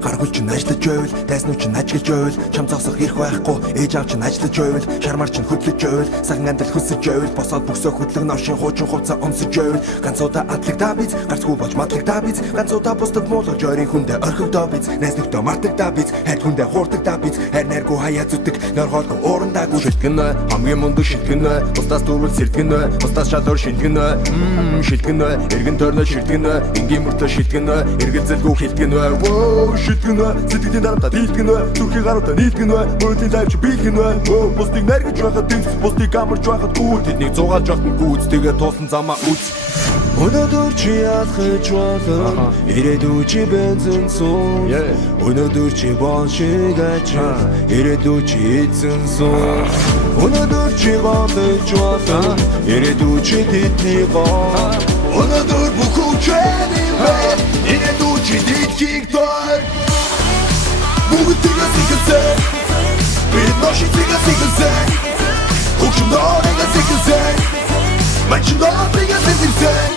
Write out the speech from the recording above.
Гаргуул чинь ажиллаж байвал, дайснуу чинь ажиглаж байвал, чам зогсох ирэх байхгүй, ээж аав чинь ажиллаж байвал, шармар чинь хөдлөж байвал, саган андал хүсэж байвал, босоод бүсөө хөдлөн навшин хуучин хувцас онсож байвал, ганцуудаа атлагдаа биз, гарцгүй болж матлагдаа биз, ганцуудаа бусдад муулгаж ойрын хүндээ орхигдоо биз, найз нөхдөд мартагдаа биз, хайр хүндээ хуурдагдаа биз, хайр найргүй хаяа зүтг, норхолгүй уурандаагүй шилтгэнэ, хамгийн мундаг шилтгэнэ, бусдаас дөрвөл сэртгэнэ, бусдаас шалуур шилтгэнэ, шилтгэнэ, эргэн тойрноо шилтгэнэ, энгийн мөртөө шилтгэнэ, эргэлзэлгүй хилтгэнэ, шилтгэнэ, сэтгэлийн дарамтаа дийлтгэнэ, зүрхийн гаруудаа нийлтгэнэ, мөрөдлийн тайвч биелтгэнэ, бусдыг найргаж байхад дэмс, бусдыг амарч байхад гүйл, тэднийг зугаалж явахын гүйц, тэгээ туусан замаа үз. Өнөөдөр чи ялхаж болно, ирээдүй чи бензин суун, өнөөдөр чи бол шиг ажил, ирээдүй чи эзэн суун. Өнөөдөр чи голж болно, ирээдүй чи тэдний гол. Өнөөдөр бүх үчэний мэ, ирээдүй чи дэлхийг дор. Бүгдийг сэтгцээ, бид ношитыг сэтгцээ, хөгжим норыг сэтгцээ, мачноо бийг сэтгцээ.